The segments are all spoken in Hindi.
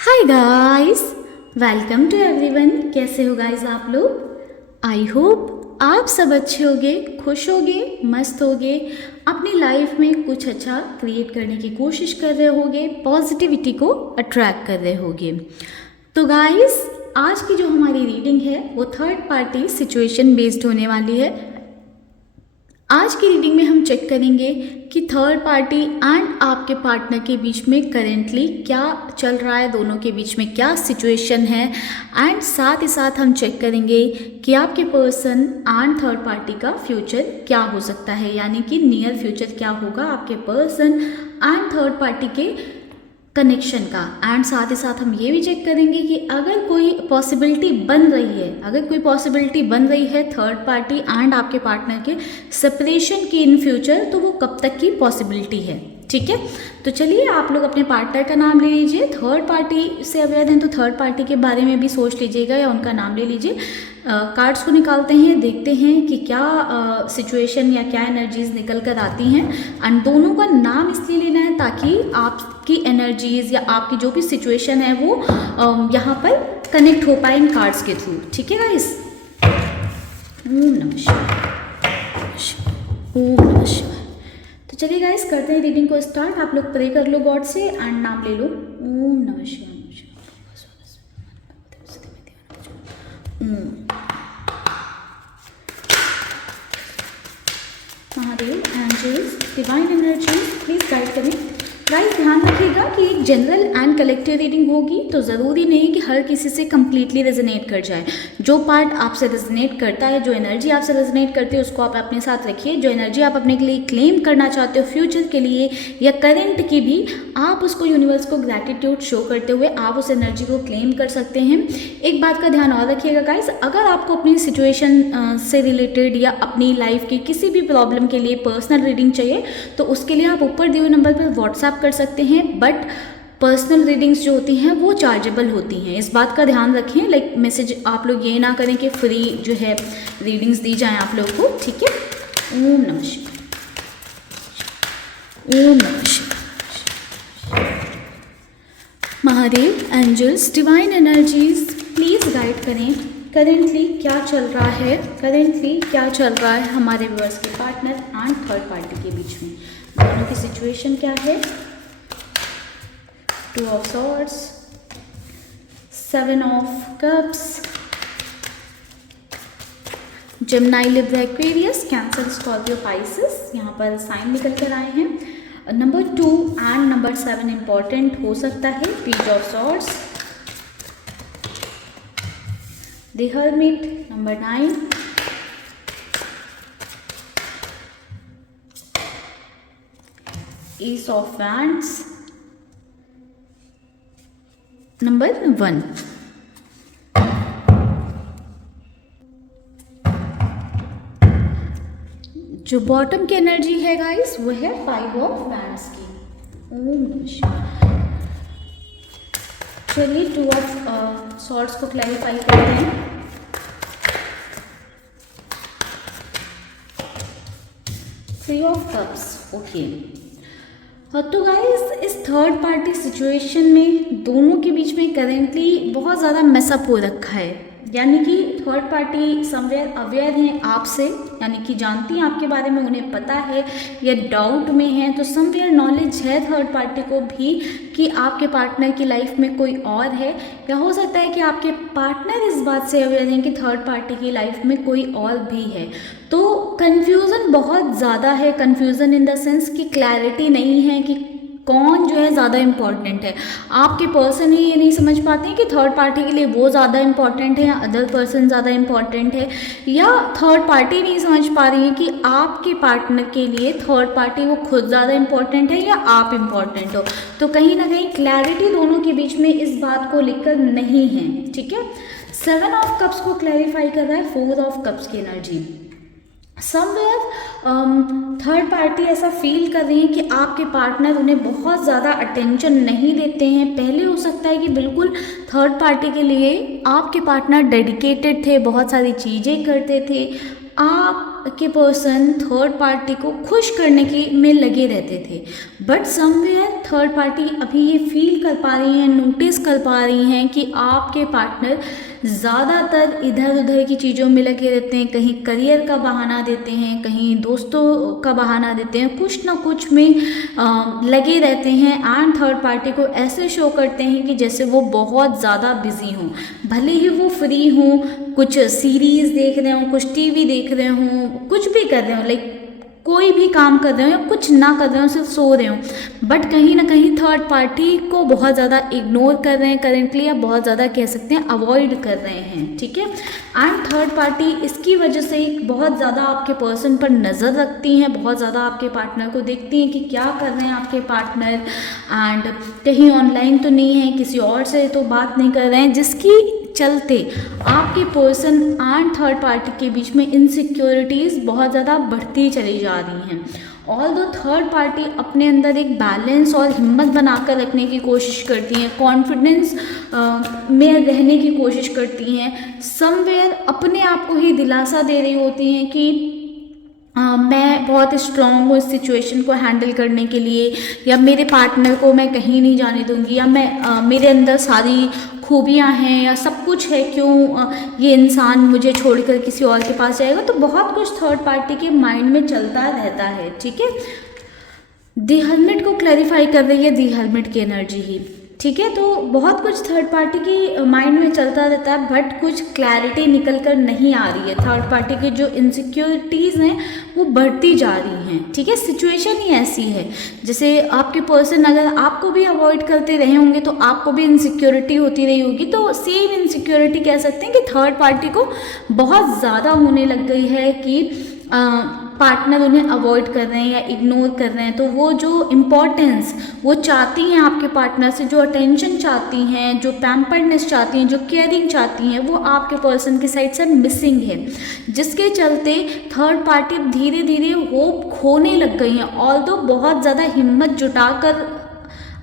Hi guys, welcome to everyone. कैसे हो गाइस आप लोग? आई होप आप सब अच्छे होगे, खुश होगे, मस्त होगे, अपनी लाइफ में कुछ अच्छा क्रिएट करने की कोशिश कर रहे होगे, पॉजिटिविटी को अट्रैक्ट कर रहे होगे। तो गाइस, आज की जो हमारी रीडिंग है वो थर्ड पार्टी सिचुएशन बेस्ड होने वाली है। आज की रीडिंग में हम चेक करेंगे कि थर्ड पार्टी एंड आपके पार्टनर के बीच में करेंटली क्या चल रहा है, दोनों के बीच में क्या सिचुएशन है, एंड साथ ही साथ हम चेक करेंगे कि आपके पर्सन एंड थर्ड पार्टी का फ्यूचर क्या हो सकता है, यानी कि नियर फ्यूचर क्या होगा आपके पर्सन एंड थर्ड पार्टी के कनेक्शन का। एंड साथ ही साथ हम ये भी चेक करेंगे कि अगर कोई पॉसिबिलिटी बन रही है थर्ड पार्टी एंड आपके पार्टनर के सेपरेशन की इन फ्यूचर, तो वो कब तक की पॉसिबिलिटी है। ठीक है, तो चलिए आप लोग अपने पार्टनर का नाम ले लीजिए। थर्ड पार्टी से अवैध हैं तो थर्ड पार्टी के बारे में भी सोच लीजिएगा या उनका नाम ले लीजिए। कार्ड्स को निकालते हैं, देखते हैं कि क्या सिचुएशन या क्या एनर्जीज निकल कर आती हैं। एंड दोनों का नाम इसलिए लेना है ताकि आपकी एनर्जीज या आपकी जो भी सिचुएशन है वो यहाँ पर कनेक्ट हो पाए इन कार्ड्स के थ्रू। ठीक है गाइस, ओम नमः शिवाय, ओम नमः शिवाय। तो चलिए गाइस, करते हैं रीडिंग को स्टार्ट। आप लोग प्रे कर लो गॉड से एंड नाम ले लो। ओम नमः शिवाय। Mahadev, angels, divine energies please guide करें। गाइस ध्यान रखिएगा कि एक जनरल एंड कलेक्टिव रीडिंग होगी, तो ज़रूरी नहीं कि हर किसी से कम्प्लीटली रेजोनेट कर जाए। जो पार्ट आपसे रेजोनेट करता है, जो एनर्जी आपसे रेजोनेट करती है, उसको आप अपने साथ रखिए। जो एनर्जी आप अपने के लिए क्लेम करना चाहते हो फ्यूचर के लिए या करेंट की भी, आप उसको यूनिवर्स को ग्रैटिट्यूड शो करते हुए आप उस एनर्जी को क्लेम कर सकते हैं। एक बात का ध्यान और रखिएगा गाइस, अगर आपको अपनी सिचुएशन से रिलेटेड या अपनी लाइफ की किसी भी प्रॉब्लम के लिए पर्सनल रीडिंग चाहिए, तो उसके लिए आप ऊपर दिए हुए नंबर पर व्हाट्सएप कर सकते हैं। बट पर्सनल रीडिंग्स जो होती हैं वो चार्जेबल होती हैं, इस बात का ध्यान रखें। लाइक मैसेज आप लोग ये ना करें कि फ्री जो है रीडिंग्स दी जाएं आप लोग को। ठीक है, ओम नमः शिवाय, ओम नमः शिवाय। Mahadev, angels, divine energies please guide करें। करेंटली क्या चल रहा है हमारे व्यूअर्स के पार्टनर एंड थर्ड पार्टी के बीच में, दोनों की सिचुएशन क्या है। 2 of swords, 7 of cups, Gemini, Libra, Aquarius, cancer, Scorpio, Pisces, यहाँ पर साइन निकल कर आए हैं। नंबर 2 एंड नंबर 7 इंपॉर्टेंट हो सकता है। Page of swords, the hermit, number 9, S of wands, number 1। जो बॉटम की एनर्जी है गाइस वो है 5 ऑफ वैंड्स की। ओम नमः शिवाय। चलिए 2 ऑफ सॉर्ड्स को क्लैरिफाई करते हैं। 3 ऑफ कप्स, ओके। तो गाइस इस थर्ड पार्टी सिचुएशन में दोनों के बीच में करेंटली बहुत ज़्यादा मैसअप हो रखा है, यानी कि थर्ड पार्टी समवेयर अवेयर हैं आपसे, यानी कि जानती हैं आपके बारे में, उन्हें पता है या डाउट में है, तो समवेयर नॉलेज है थर्ड पार्टी को भी कि आपके पार्टनर की लाइफ में कोई और है, या हो सकता है कि आपके पार्टनर इस बात से अवेयर हैं कि थर्ड पार्टी की लाइफ में कोई और भी है। तो कन्फ्यूज़न बहुत ज़्यादा है, कन्फ्यूज़न इन द सेंस कि क्लैरिटी नहीं है कि कौन जो है ज़्यादा इम्पॉर्टेंट है। आपके पर्सन ही ये नहीं समझ पाते हैं कि थर्ड पार्टी के लिए वो ज़्यादा इम्पॉर्टेंट है या अदर पर्सन ज़्यादा इम्पॉर्टेंट है, या थर्ड पार्टी नहीं समझ पा रही है कि आपके पार्टनर के लिए थर्ड पार्टी वो खुद ज़्यादा इम्पॉर्टेंट है या आप इम्पॉर्टेंट हो। तो कहीं ना कहीं क्लैरिटी दोनों के बीच में इस बात को लेकर नहीं है। ठीक है, 7 ऑफ कप्स को क्लैरिफाई कर रहा है 4 ऑफ कप्स की एनर्जी। समवेयर थर्ड पार्टी ऐसा फील कर रही है कि आपके पार्टनर उन्हें बहुत ज़्यादा अटेंशन नहीं देते हैं। पहले हो सकता है कि बिल्कुल थर्ड पार्टी के लिए आपके पार्टनर डेडिकेटेड थे, बहुत सारी चीज़ें करते थे, आप आपके पर्सन थर्ड पार्टी को खुश करने की में लगे रहते थे, बट समवेयर थर्ड पार्टी अभी ये फील कर पा रही हैं, नोटिस कर पा रही हैं कि आपके पार्टनर ज़्यादातर इधर उधर की चीज़ों में लगे रहते हैं। कहीं करियर का बहाना देते हैं, कहीं दोस्तों का बहाना देते हैं, कुछ ना कुछ में लगे रहते हैं एंड थर्ड पार्टी को ऐसे शो करते हैं कि जैसे वो बहुत ज़्यादा बिजी हों। भले ही वो फ्री हों, कुछ सीरीज़ देख रहे हों, कुछ टीवी देख रहे हों, कुछ भी कर रहे हों, लाइक कोई भी काम कर रहे हो या कुछ ना कर रहे हो, सिर्फ सो रहे हो, बट कहीं ना कहीं थर्ड पार्टी को बहुत ज़्यादा इग्नोर कर रहे हैं करेंटली, या बहुत ज़्यादा कह सकते हैं अवॉइड कर रहे हैं, ठीक है। एंड थर्ड पार्टी इसकी वजह से बहुत ज़्यादा आपके पर्सन पर नज़र रखती हैं, बहुत ज़्यादा आपके पार्टनर को देखती हैं कि क्या कर रहे हैं आपके पार्टनर, एंड कहीं ऑनलाइन तो नहीं है, किसी और से तो बात नहीं कर रहे हैं, जिसकी चलते आपके पर्सन एंड थर्ड पार्टी के बीच में इनसिक्योरिटीज़ बहुत ज़्यादा बढ़ती चली जा रही हैं। ऑल्दो थर्ड पार्टी अपने अंदर एक बैलेंस और हिम्मत बनाकर रखने की कोशिश करती हैं, कॉन्फिडेंस में रहने की कोशिश करती हैं, समवेयर अपने आप को ही दिलासा दे रही होती हैं कि मैं बहुत स्ट्रॉन्ग हूँ इस सिचुएशन को हैंडल करने के लिए, या मेरे पार्टनर को मैं कहीं नहीं जाने दूंगी, या मैं मेरे अंदर सारी खूबियाँ हैं या सब कुछ है, क्यों ये इंसान मुझे छोड़कर किसी और के पास जाएगा। तो बहुत कुछ थर्ड पार्टी के माइंड में चलता रहता है, ठीक है। दी हर्मिट को क्लैरिफाई कर रही है दी हर्मिट की एनर्जी ही, ठीक है। तो बहुत कुछ थर्ड पार्टी की माइंड में चलता रहता है, बट कुछ क्लैरिटी निकल कर नहीं आ रही है। थर्ड पार्टी की जो इनसिक्योरिटीज़ हैं वो बढ़ती जा रही हैं, ठीक है। सिचुएशन ही ऐसी है, जैसे आपके पर्सन अगर आपको भी अवॉइड करते रहे होंगे तो आपको भी इनसिक्योरिटी होती रही होगी, तो सेम इनसिक्योरिटी कह सकते हैं कि थर्ड पार्टी को बहुत ज़्यादा होने लग गई है कि पार्टनर उन्हें अवॉइड कर रहे हैं या इग्नोर कर रहे हैं। तो वो जो इम्पोर्टेंस वो चाहती हैं आपके पार्टनर से, जो अटेंशन चाहती हैं, जो पैम्पर्डनेस चाहती हैं, जो केयरिंग चाहती हैं, वो आपके पर्सन की साइड से मिसिंग है, जिसके चलते थर्ड पार्टी धीरे धीरे होप खोने लग गई हैं। ऑल्दो बहुत ज़्यादा हिम्मत जुटाकर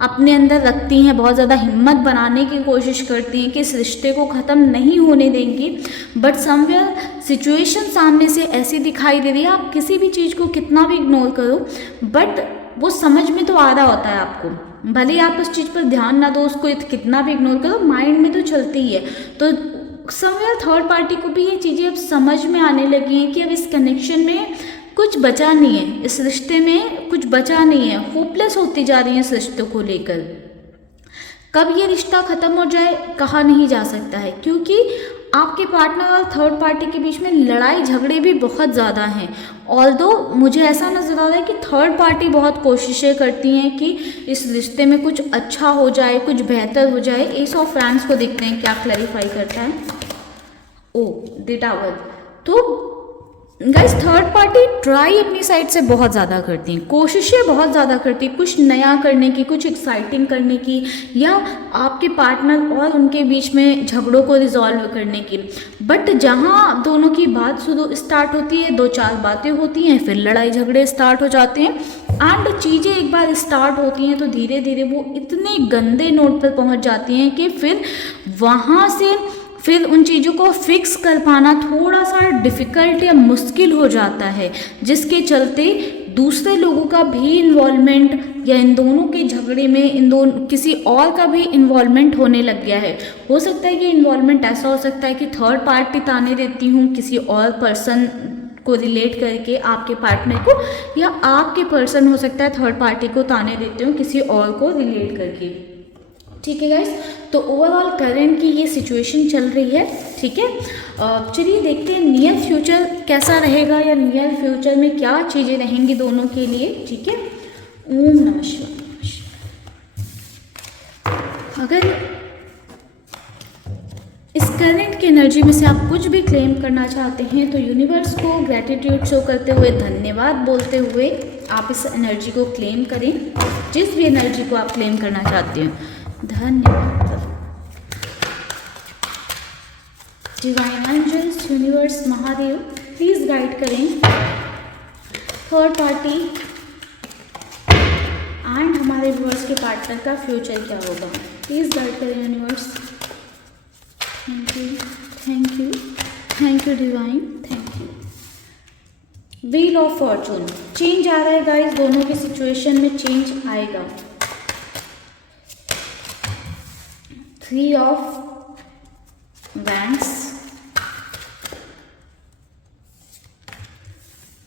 अपने अंदर रखती हैं, बहुत ज़्यादा हिम्मत बनाने की कोशिश करती हैं कि इस रिश्ते को ख़त्म नहीं होने देंगी, बट समवेयर सिचुएशन सामने से ऐसी दिखाई दे रही है, आप किसी भी चीज़ को कितना भी इग्नोर करो बट वो समझ में तो आ रहा होता है आपको, भले ही आप उस चीज़ पर ध्यान ना दो, उसको कितना भी इग्नोर करो, माइंड में तो चलती ही है। तो समवेयर थर्ड पार्टी को भी ये चीज़ें अब समझ में आने लगी हैं कि अब इस कनेक्शन में कुछ बचा नहीं है, इस रिश्ते में कुछ बचा नहीं है, होपलेस होती जा रही है इस रिश्ते को लेकर। कब ये रिश्ता ख़त्म हो जाए कहा नहीं जा सकता है, क्योंकि आपके पार्टनर और थर्ड पार्टी के बीच में लड़ाई झगड़े भी बहुत ज़्यादा हैं। ऑल्दो मुझे ऐसा नज़र आ रहा है कि थर्ड पार्टी बहुत कोशिशें करती हैं कि इस रिश्ते में कुछ अच्छा हो जाए, कुछ बेहतर हो जाए। एस ऑफ फ्रैंड्स को देखते हैं क्या क्लैरिफाई करता है। ओ द टावर। तो गाइस थर्ड पार्टी ट्राई अपनी साइड से बहुत ज़्यादा करती हैं, कोशिशें बहुत ज़्यादा करती हैं कुछ नया करने की, कुछ एक्साइटिंग करने की, या आपके पार्टनर और उनके बीच में झगड़ों को रिजॉल्व करने की। बट जहाँ दोनों की बात शुरू स्टार्ट होती है, दो चार बातें होती हैं, फिर लड़ाई झगड़े स्टार्ट हो जाते हैं, एंड चीज़ें एक बार स्टार्ट होती हैं तो धीरे धीरे वो इतने गंदे नोट पर पहुँच जाती हैं कि फिर वहाँ से फिर उन चीज़ों को फिक्स कर पाना थोड़ा सा डिफ़िकल्ट या मुश्किल हो जाता है, जिसके चलते दूसरे लोगों का भी इन्वॉल्वमेंट या इन दोनों के झगड़े में इन दोनों किसी और का भी इन्वॉल्वमेंट होने लग गया है। हो सकता है कि इन्वॉल्वमेंट ऐसा हो सकता है कि थर्ड पार्टी ताने देती हूँ किसी और पर्सन को रिलेट करके आपके पार्टनर को, या आपके पर्सन हो सकता है थर्ड पार्टी को ताने देते हो किसी और को रिलेट करके। ठीक है गाइस, तो ओवरऑल करंट की ये सिचुएशन चल रही है, ठीक है। चलिए देखते हैं नियर फ्यूचर कैसा रहेगा, या नियर फ्यूचर में क्या चीज़ें रहेंगी दोनों के लिए, ठीक है। ओम नमः शिवाय। अगर इस करंट की एनर्जी में से आप कुछ भी क्लेम करना चाहते हैं तो यूनिवर्स को ग्रैटिट्यूड शो करते हुए, धन्यवाद बोलते हुए आप इस एनर्जी को क्लेम करें, जिस भी एनर्जी को आप क्लेम करना चाहते हैं। धन्यवाद। Divine angels, universe, Mahadev please guide करें थर्ड पार्टी एंड हमारे व्यूअर्स के पार्टनर का फ्यूचर क्या होगा, प्लीज गाइड करें universe. Thank you, thank you, thank you divine, thank you. Wheel of fortune, change आ रहा है गाइस, दोनों की सिचुएशन में चेंज आएगा। Three of wands,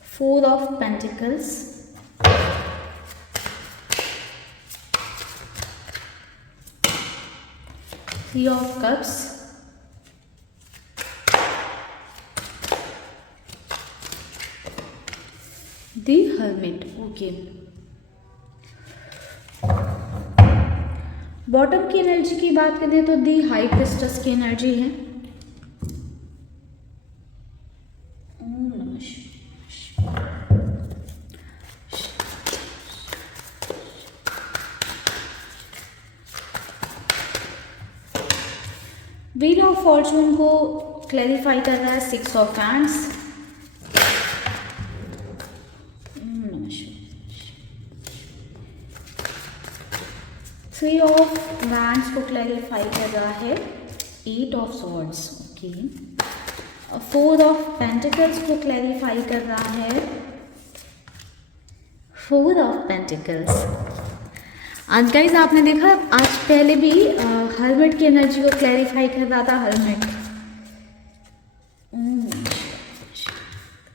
four of pentacles, three of cups, the hermit. Okay, bottom की एनर्जी की बात करें तो दी हाई प्रिस्टेस की एनर्जी है। ओम नमः शिवाय। व्हील ऑफ फॉर्चून को क्लैरिफाई कर रहा है six of hands. Three of wands को क्लैरिफाई कर रहा है eight of swords. Okay, four of pentacles को क्लैरिफाई कर रहा है फोर ऑफ पेंटिकल्स। आज गाइज आपने देखा, आज पहले भी हर्मिट की एनर्जी को क्लैरिफाई कर रहा था हर्मिट।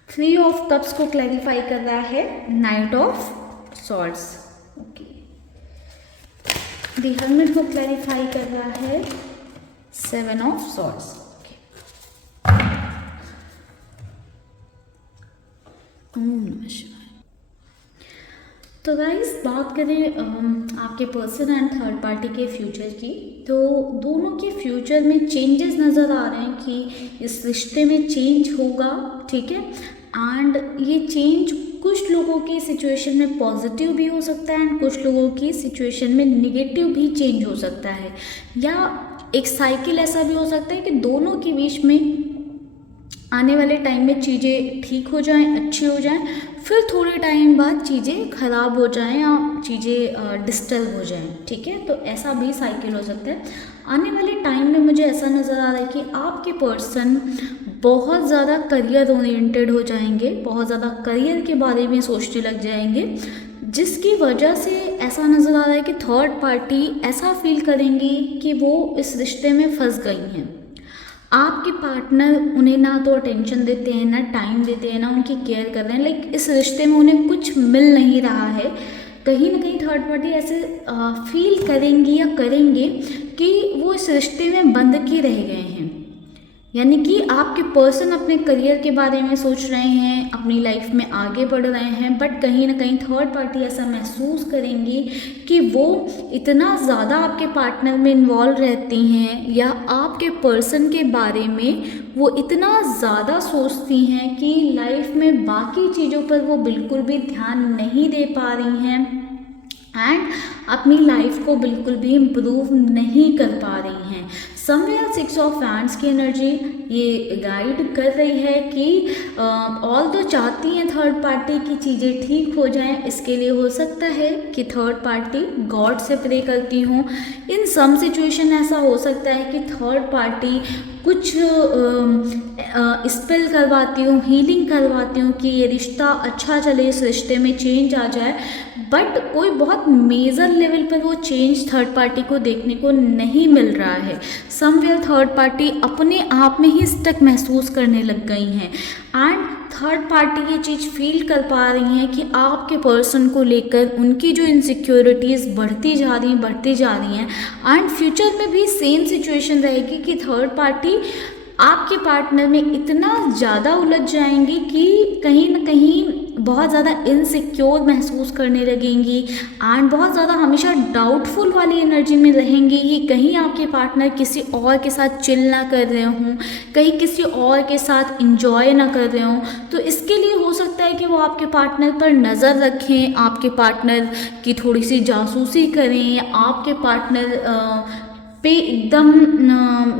थ्री ऑफ कप्स को क्लैरिफाई कर रहा है night of swords. Okay, the hermit को क्लैरिफाई कर रहा है सेवन ऑफ सॉर्ड्स। ओम नमः शिवाय। तो गाइस बात करें आपके पर्सन एंड थर्ड पार्टी के फ्यूचर की, तो दोनों के फ्यूचर में चेंजेस नज़र आ रहे हैं कि इस रिश्ते में चेंज होगा, ठीक है। एंड ये चेंज कुछ लोगों की सिचुएशन में पॉजिटिव भी हो सकता है एंड कुछ लोगों की सिचुएशन में निगेटिव भी चेंज हो सकता है, या एक साइकिल ऐसा भी हो सकता है कि दोनों के बीच में आने वाले टाइम में चीज़ें ठीक हो जाएं, अच्छी हो जाएं, फिर थोड़े टाइम बाद चीज़ें ख़राब हो जाएं या चीज़ें डिस्टर्ब हो जाएं, ठीक है। तो ऐसा भी साइकिल हो सकता है। आने वाले टाइम में मुझे ऐसा नज़र आ रहा है कि आपके पर्सन बहुत ज़्यादा करियर ओरिएंटेड हो जाएंगे, बहुत ज़्यादा करियर के बारे में सोचने लग जाएंगे, जिसकी वजह से ऐसा नज़र आ रहा है कि थर्ड पार्टी ऐसा फील करेंगी कि वो इस रिश्ते में फंस गई हैं। आपके पार्टनर उन्हें ना तो अटेंशन देते हैं, ना टाइम देते हैं, ना उनकी केयर कर रहे हैं, लाइक इस रिश्ते में उन्हें कुछ मिल नहीं रहा है। कहीं ना कहीं थर्ड पार्टी ऐसे फील करेंगी या करेंगे कि वो इस रिश्ते में बंद के रह गए हैं, यानी कि आपके पर्सन अपने करियर के बारे में सोच रहे हैं, अपनी लाइफ में आगे बढ़ रहे हैं, बट कहीं ना कहीं थर्ड पार्टी ऐसा महसूस करेंगी कि वो इतना ज़्यादा आपके पार्टनर में इन्वॉल्व रहती हैं या आपके पर्सन के बारे में वो इतना ज़्यादा सोचती हैं कि लाइफ में बाकी चीज़ों पर वो बिल्कुल भी ध्यान नहीं दे पा रही हैं एंड अपनी लाइफ को बिल्कुल भी इम्प्रूव नहीं कर पा रही हैं। समवेयर सिक्स ऑफ वैंड्स की एनर्जी ये गाइड कर रही है कि ऑल तो चाहती हैं थर्ड पार्टी की चीज़ें ठीक हो जाएं, इसके लिए हो सकता है कि थर्ड पार्टी गॉड से प्रे करती हों। इन सम सिचुएशन ऐसा हो सकता है कि थर्ड पार्टी कुछ स्पेल करवाती हूँ, हीलिंग करवाती हूँ कि ये रिश्ता अच्छा चले, इस रिश्ते में चेंज आ जाए, बट कोई बहुत मेजर लेवल पर वो चेंज थर्ड पार्टी को देखने को नहीं मिल रहा है। समवेयर थर्ड पार्टी अपने आप में ही स्टक महसूस करने लग गई हैं एंड थर्ड पार्टी ये चीज़ फील कर पा रही हैं कि आपके पर्सन को लेकर उनकी जो इनसिक्योरिटीज़ बढ़ती जा रही हैं एंड फ्यूचर में भी सेम सिचुएशन रहेगी कि थर्ड पार्टी आपके पार्टनर में इतना ज़्यादा उलझ जाएंगी कि कहीं ना कहीं बहुत ज़्यादा इनसिक्योर महसूस करने लगेंगी एंड बहुत ज़्यादा हमेशा डाउटफुल वाली एनर्जी में रहेंगी कि कहीं आपके पार्टनर किसी और के साथ चिल ना कर रहे हों, कहीं किसी और के साथ इंजॉय ना कर रहे हों। तो इसके लिए हो सकता है कि वो आपके पार्टनर पर नज़र रखें, आपके पार्टनर की थोड़ी सी जासूसी करें, आपके पार्टनर पे एकदम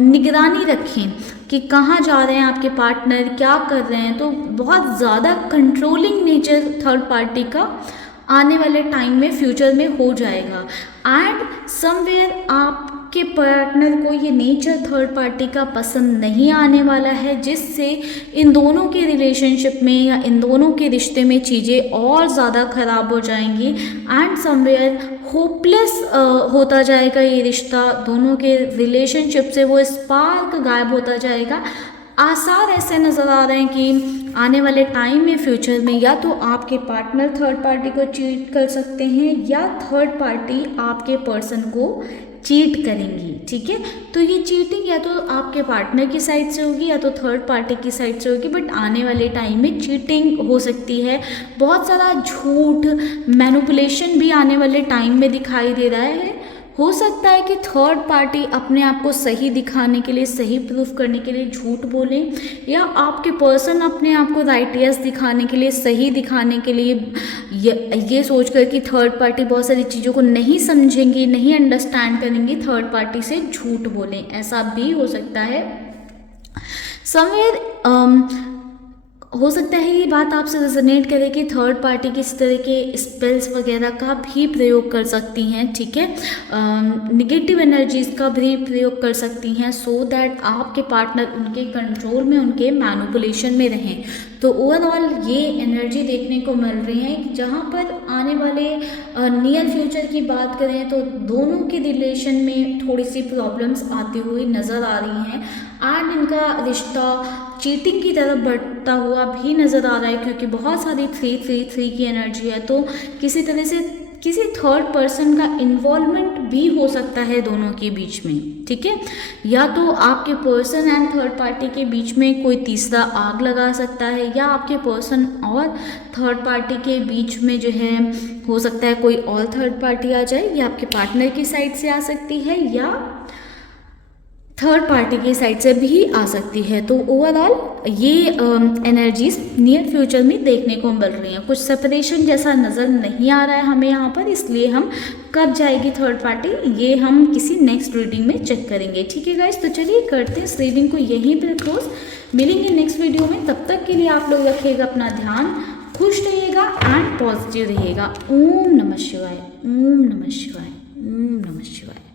निगरानी रखें कि कहाँ जा रहे हैं आपके पार्टनर, क्या कर रहे हैं। तो बहुत ज़्यादा कंट्रोलिंग नेचर थर्ड पार्टी का आने वाले टाइम में फ्यूचर में हो जाएगा एंड समवेयर आपके आपके पार्टनर को ये नेचर थर्ड पार्टी का पसंद नहीं आने वाला है, जिससे इन दोनों के रिलेशनशिप में या इन दोनों के रिश्ते में चीज़ें और ज़्यादा ख़राब हो जाएंगी एंड समवेयर होपलेस होता जाएगा ये रिश्ता। दोनों के रिलेशनशिप से वो स्पार्क गायब होता जाएगा। आसार ऐसे नज़र आ रहे हैं कि आने वाले टाइम में फ्यूचर में या तो आपके पार्टनर थर्ड पार्टी को चीट कर सकते हैं या थर्ड पार्टी आपके पर्सन को चीट करेंगी। ठीक है, तो ये चीटिंग या तो आपके पार्टनर की साइड से होगी या तो थर्ड पार्टी की साइड से होगी, बट आने वाले टाइम में चीटिंग हो सकती है। बहुत सारा झूठ मैनिपुलेशन भी आने वाले टाइम में दिखाई दे रहा है। हो सकता है कि थर्ड पार्टी अपने आप को सही दिखाने के लिए, सही प्रूफ करने के लिए झूठ बोले, या आपके पर्सन अपने आप को राइटियस दिखाने के लिए, सही दिखाने के लिए ये सोचकर कि थर्ड पार्टी बहुत सारी चीज़ों को नहीं समझेंगी, नहीं अंडरस्टैंड करेंगी, थर्ड पार्टी से झूठ बोलें, ऐसा भी हो सकता है। समवेयर हो सकता है ये बात आपसे रेजोनेट करे कि थर्ड पार्टी किस तरह के स्पेल्स वगैरह का भी प्रयोग कर सकती हैं। ठीक है, निगेटिव एनर्जीज का भी प्रयोग कर सकती हैं, सो दैट आपके पार्टनर उनके कंट्रोल में, उनके मैनिपुलेशन में रहें। तो ओवरऑल ये एनर्जी देखने को मिल रही है। जहाँ पर आने वाले नियर फ्यूचर की बात करें तो दोनों के रिलेशन में थोड़ी सी प्रॉब्लम्स आती हुई नज़र आ रही हैं एंड इनका रिश्ता चीटिंग की तरफ बढ़ता हुआ भी नज़र आ रहा है, क्योंकि बहुत सारी 333 की एनर्जी है। तो किसी तरह से किसी थर्ड पर्सन का इन्वॉल्वमेंट भी हो सकता है दोनों के बीच में। ठीक है, या तो आपके पर्सन एंड थर्ड पार्टी के बीच में कोई तीसरा आग लगा सकता है, या आपके पर्सन और थर्ड पार्टी के बीच में जो है हो सकता है कोई और थर्ड पार्टी आ जाए, या आपके पार्टनर की साइड से आ सकती है या थर्ड पार्टी की साइड से भी आ सकती है। तो ओवरऑल ये एनर्जीज नियर फ्यूचर में देखने को मिल रही हैं। कुछ सेपरेशन जैसा नज़र नहीं आ रहा है हमें यहाँ पर, इसलिए हम कब जाएगी थर्ड पार्टी ये हम किसी नेक्स्ट रीडिंग में चेक करेंगे। ठीक है गाइस, तो चलिए करते हैं इस रीडिंग को यहीं पर क्लोज। मिलेंगे नेक्स्ट वीडियो में, तब तक के लिए आप लोग रखिएगा अपना ध्यान, खुश रहिएगा एंड पॉजिटिव रहिएगा। ओम नमः शिवाय, ओम नमः शिवाय, ओम नमः शिवाय।